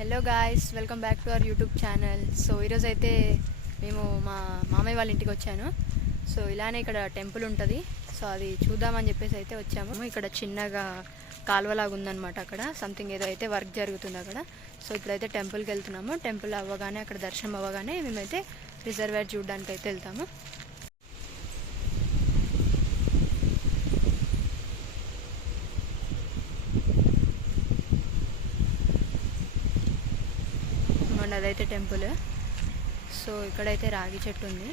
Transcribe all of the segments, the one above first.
Hello guys, welcome back to our YouTube channel. So ఈరోజు అయితే మేము మా మామయ్య వాళ్ళ ఇంటికి వచ్చాను. సో ఇలానే ఇక్కడ టెంపుల్ ఉంటుంది. సో అది చూద్దామని చెప్పేసి అయితే వచ్చాము. ఇక్కడ చిన్నగా కాలువలాగా ఉందన్నమాట. అక్కడ సంథింగ్ ఏదో అయితే వర్క్ జరుగుతుంది అక్కడ. సో ఇప్పుడైతే టెంపుల్కి వెళ్తున్నాము. టెంపుల్ అవ్వగానే అక్కడ దర్శనం అవ్వగానే మేమైతే రిజర్వేర్ చూడడానికి అయితే వెళ్తాము. అదైతే టెంపుల్. సో ఇక్కడైతే రాగి చెట్టు ఉంది.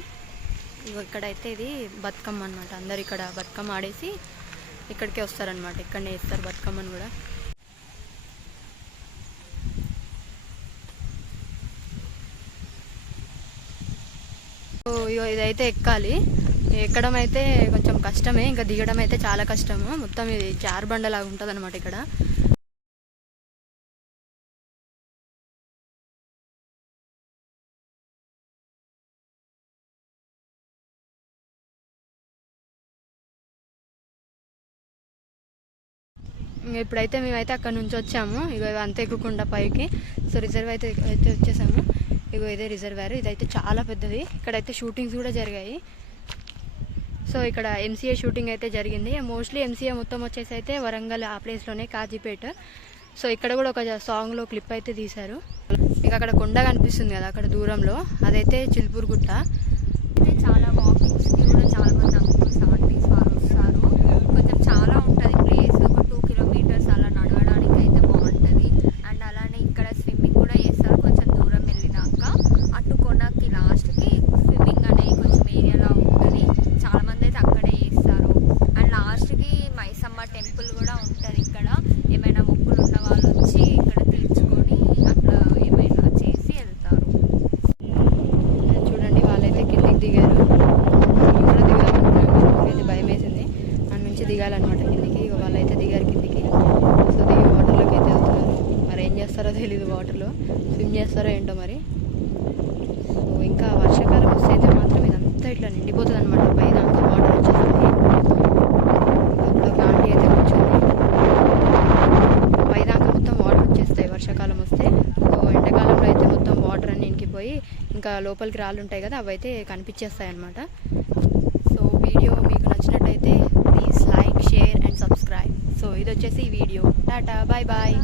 ఇక్కడైతే ఇది బతుకమ్మ అనమాట. అందరు ఇక్కడ బతుకమ్మ ఆడేసి ఇక్కడికే వస్తారనమాట. ఇక్కడనే వేస్తారు బతుకమ్మని కూడా. సో ఇదైతే ఎక్కాలి. ఎక్కడం అయితే కొంచెం కష్టమే, ఇంకా దిగడం అయితే చాలా కష్టము. మొత్తం ఇది జారుబండలాగా ఉంటుంది అనమాట ఇక్కడ. ఇప్పుడైతే మేమైతే అక్కడ నుంచి వచ్చాము. ఇగో అంత ఎక్కుకుండా పైకి. సో రిజర్వ్ అయితే వచ్చేసాము. ఇగో ఇదే రిజర్వాయర్. ఇదైతే చాలా పెద్దది. ఇక్కడైతే షూటింగ్స్ కూడా జరిగాయి. సో ఇక్కడ ఎంసీఏ షూటింగ్ అయితే జరిగింది. మోస్ట్లీ ఎంసీఏ మొత్తం వచ్చేసి అయితే వరంగల్ ఆ ప్లేస్లోనే, కాజీపేట. సో ఇక్కడ కూడా ఒక సాంగ్లో క్లిప్ అయితే తీశారు. ఇక అక్కడ కొండ కనిపిస్తుంది కదా అక్కడ దూరంలో, అదైతే చిల్పూర్ గుట్ట. అయితే చాలా వాకింగ్స్కి కూడా చాలా మంది అంకుల్ 70s వాళ్ళు వస్తారు. కొంచెం చాలా ఉంటుంది ప్లేస్. ఒక 2 కిలోమీటర్స్ అలా నడవడానికి అయితే బాగుంటుంది. అండ్ అలానే ఇక్కడ స్విమ్మింగ్ కూడా చేస్తారు. కొంచెం దూరం వెళ్ళినాక అటు కొనకి లాస్ట్కి స్విమ్మింగ్ అనేది కొంచెం ఏరియాలో ఉంటుంది. చాలా మంది అయితే అక్కడే చేస్తారు. అండ్ లాస్ట్కి మైసమ్మ టెంపుల్ కూడా ఉంటుంది. ఇక్కడ ఏమైనా మొక్కులు ఉన్న వాళ్ళు వచ్చి ఇక్కడ తీర్చుకొని అట్లా ఏమైనా చేసి వెళ్తారు. చూడండి వాళ్ళైతే కిందికి దిగారు. ఇక్కడ దిగాలనుకున్నాను, భయం వేసింది. అక్కడ నుంచి దిగాలన్నమాట కిందికి. ఇక వాళ్ళైతే దిగారు కిందికి. సో దిగి వాటర్లోకి అయితే వెళ్తున్నారు. మరి ఏం చేస్తారో తెలీదు, వాటర్లో స్విమ్ చేస్తారో ఏంటో మరి. సో ఇంకా వర్షాకాలం వస్తే అయితే మాత్రం ఇదంతా ఇట్లా నిండిపోతుంది అనమాట. పైన అంతా వాటర్ వచ్చేస్తుంది. అక్కడ ఒక ఆంటీ అయితే కూర్చుంది. పైదాకా మొత్తం వాటర్ వచ్చేస్తాయి వర్షాకాలం వస్తే. ఎండాకాలంలో అయితే మొత్తం వాటర్ అన్నీ ఇంకిపోయి ఇంకా లోపలికి రాళ్ళు ఉంటాయి కదా, అవి అయితే కనిపించేస్తాయి అన్నమాట. సో వీడియో మీకు నచ్చినట్టయితే please like, share and subscribe. So ఇది వచ్చేసి ఈ వీడియో. Tata, bye bye.